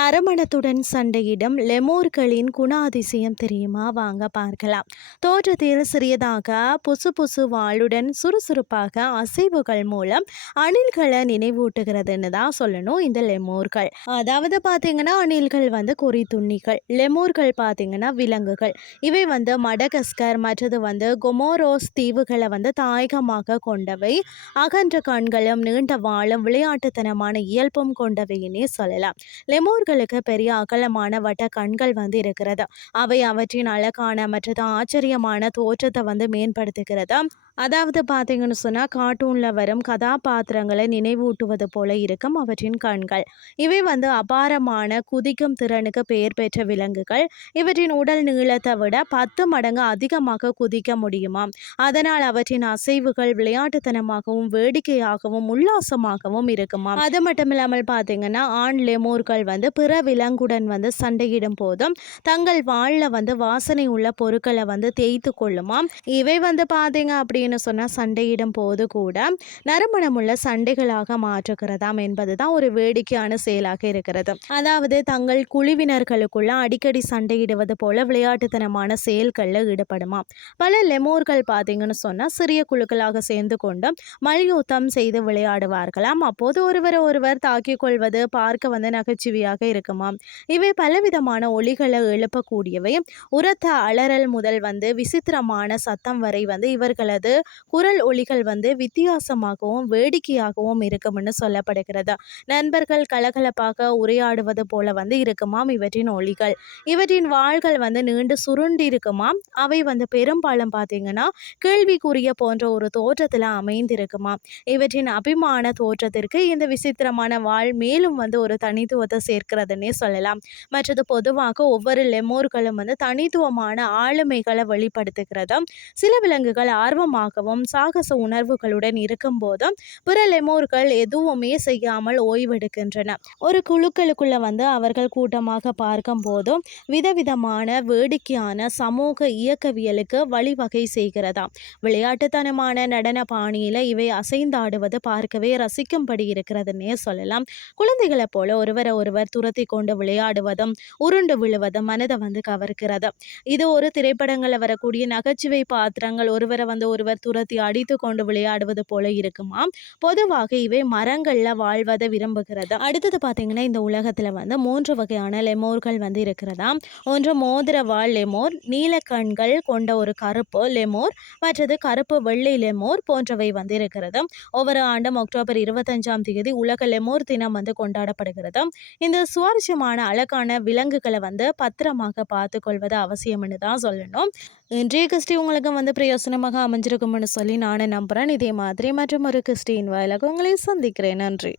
நறுமணத்துடன் சண்டையிடும் லெமோர்களின் குணாதிசயம் தெரியுமா? வாங்க பார்க்கலாம். தோற்றத்தில் சிறியதாக புசு புசு வாளுடன் சுறுசுறுப்பாக அசைவுகள் மூலம் அணில்களை நினைவூட்டுகிறதுன்னு தான் சொல்லணும் இந்த லெமோர்கள். அதாவது பார்த்தீங்கன்னா அணில்கள் வந்து குறித்துண்ணிகள் லெமோர்கள் பார்த்தீங்கன்னா விலங்குகள். இவை வந்து மடகஸ்கர் மற்றது வந்து கொமோரோஸ் தீவுகளை வந்து தாயகமாக கொண்டவை. அகன்ற கண்களும் நீண்ட வாழும் விளையாட்டுத்தனமான இயல்பும் கொண்டவையினே சொல்லலாம். லெமோர்கள் கண்களுக்கு பெரிய அகலமான வட்ட கண்கள் வந்து இருக்கிறது. அவை அவற்றின் அழகான மற்றது ஆச்சரியமான தோற்றத்தை வந்து மேம்படுத்துகிறது. அதாவது பார்த்தீங்கன்னு சொன்னால் கார்ட்டூனில் வரும் கதாபாத்திரங்களை நினைவூட்டுவது போல இருக்கும் அவற்றின் கண்கள். இவை வந்து அபாரமான குதிக்கும் திறனுக்கு பெயர் பெற்ற விலங்குகள். இவற்றின் உடல் நீளத்தை விட பத்து மடங்கு அதிகமாக குதிக்க முடியுமா? அதனால் அவற்றின் அசைவுகள் விளையாட்டுத்தனமாகவும் வேடிக்கையாகவும் உல்லாசமாகவும் இருக்குமா? அது மட்டும் இல்லாமல் பார்த்தீங்கன்னா ஆண் லெமூர்கள் வந்து பிற விலங்குடன் வந்து சண்டையிடும் போதும் தங்கள் வாழில் வந்து வாசனை உள்ள பொருட்களை வந்து தேய்த்து கொள்ளுமாம் இவை வந்து பார்த்தீங்க அப்படின்னு சொன்னால் சண்டையிடும் போது கூட நறுமணமுள்ள சண்டைகளாக மாற்றுகிறதாம் என்பது தான் ஒரு வேடிக்கையான செயலாக இருக்கிறது. அதாவது தங்கள் குழுவினர்களுக்குள்ள அடிக்கடி சண்டையிடுவது போல விளையாட்டுத்தனமான செயல்களில் ஈடுபடுமா? பல லெமோர்கள் பார்த்தீங்கன்னு சொன்னால் சிறிய குழுக்களாக சேர்ந்து கொண்டு மல்யுத்தம் செய்து விளையாடுவார்களாம். அப்போது ஒருவரை ஒருவர் தாக்கிக் கொள்வது பார்க்க வந்து நகைச்சுவையாக இருக்குமா? இவை பலவிதமான ஒளிகளை எழுப்பக்கூடியவை. உரத்த அலறல் முதல் வந்து விசித்திரமான சத்தம் வரை வந்து இவர்களது குரல் ஒளிகள் வந்து வித்தியாசமாகவும் வேடிக்கையாகவும் இருக்கும்னு சொல்லப்படுகிறது. நண்பர்கள் கலகலப்பாக உரையாடுவது போல வந்து இருக்குமாம் இவற்றின் ஒளிகள் இவற்றின் வாள்கள் வந்து நீண்டு சுருண்டி இருக்குமாம் அவை வந்து பெரும்பாலும் பார்த்தீங்கன்னா கேள்விக்குரிய போன்ற ஒரு தோற்றத்தில் அமைந்திருக்குமாம். இவற்றின் அபிமான தோற்றத்திற்கு இந்த விசித்திரமான வாழ் மேலும் வந்து ஒரு தனித்துவத்தை சேர்க்கிறதுன்னே சொல்லலாம். மற்றது பொதுவாக ஒவ்வொரு லெமோர்களும் வந்து தனித்துவமான ஆளுமைகளை வெளிப்படுத்துகிறதும் சில விலங்குகள் ஆர்வமாக ஆர்வமாகவும் சாகச உணர்வுகளுடன் இருக்கும்போதும் பிற லெமோர்கள் எதுவுமே செய்யாமல் ஓய்வெடுக்கின்றன. ஒரு குழுக்களுக்குள்ள வந்து அவர்கள் கூட்டமாக பார்க்கும் போதும் விதவிதமான வேடிக்கையான சமூக இயக்கவியலுக்கு வழிவகை செய்கிறதாம் விளையாட்டுத்தனமான நடன பாணியில இவை அசைந்தாடுவது பார்க்கவே ரசிக்கும்படி இருக்கிறதுன்னே சொல்லலாம். குழந்தைகளை போல ஒருவரை ஒருவர் துரத்தி கொண்டு விளையாடுவதும் உருண்டு விழுவதும் மனதை வந்து கவர்க்கிறது. இது ஒரு திரைப்படங்களில் வரக்கூடிய நகைச்சுவை பாத்திரங்கள் ஒருவரை வந்து ஒருவர் துரத்தி அடித்து கொண்டு விளையாடுவது போல இருக்குமா பொதுவாக இவை மரங்களில் வாழ்வதை விரும்புகிறது? அடுத்தது பார்த்தீங்கன்னா இந்த உலகத்தில் வந்து மூன்று வகையான லெமோர்கள் வந்து இருக்கிறதா? ஒன்று மோதிர வாழ் லெமோர் நீலக்கண்கள் கொண்ட ஒரு கருப்பு லெமோர் மற்றது கருப்பு வெள்ளை லெமோர் போன்றவை வந்து இருக்கிறது. ஒவ்வொரு ஆண்டும் அக்டோபர் இருபத்தஞ்சாம் தேதி உலக லெமோர் தினம் வந்து கொண்டாடப்படுகிறது. இந்த சுவாரஸ்யமான அழகான விலங்குகளை வந்து பத்திரமாக பார்த்து கொள்வது என்று தான் சொல்லணும். இன்றைய கிறிஸ்டி உங்களுக்கு வந்து பிரயோசனமாக அமைஞ்சிருக்கும்னு சொல்லி நானும் நம்புகிறேன் இதே மாதிரி மற்றும் ஒரு கிறிஸ்டின் வாயிலாக உங்களை சந்திக்கிறேன். நன்றி.